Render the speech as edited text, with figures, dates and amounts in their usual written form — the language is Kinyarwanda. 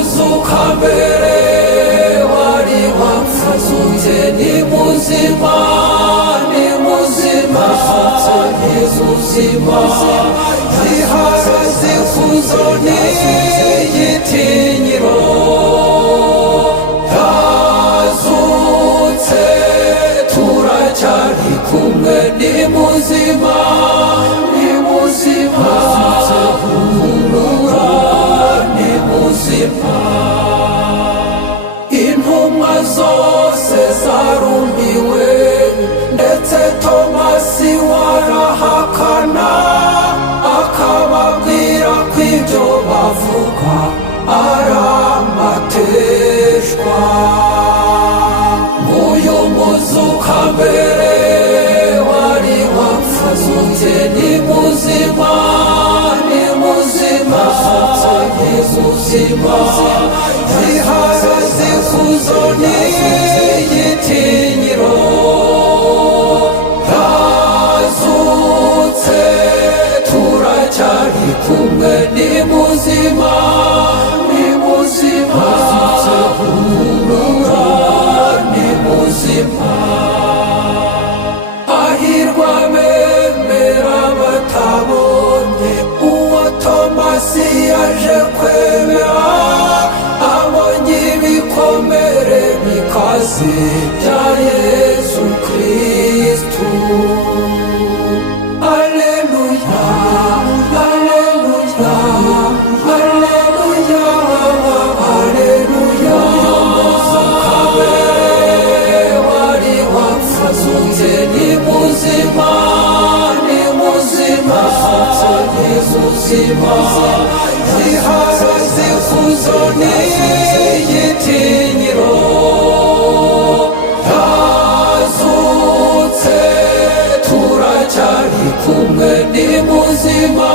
muzuka mbere wari wapfazutse ni muzima ni muzima ni muzima zihara zifuzo n'igitinyiro yazutse turacyari kumwe ni muzima ni muzima humura ni muzima intumwa zose zarumiwe ndetse Tomasi warahakana akababwira ko ibyo bavuga ari amateshwa uyu muzuka mbere wari wapfazutse ni muzima ni muzima ni muzima zihara zifuzo n'igitinyiro yazutse turacyari kumwe ni muzima ni muzima humura ni muzima ahirwa bemera batabonye uwo Tomasi yaje kwemera abonye ibikomere bikaze bya Yesu Kristu. Alleluia, alleluia, alleluia, alleluia. Muzuka mbere wari wapfazutse ni muzima ni muzima ni muzima zihara zifuzo n'igitinyiro yazutse turacyari kumwe ni muzima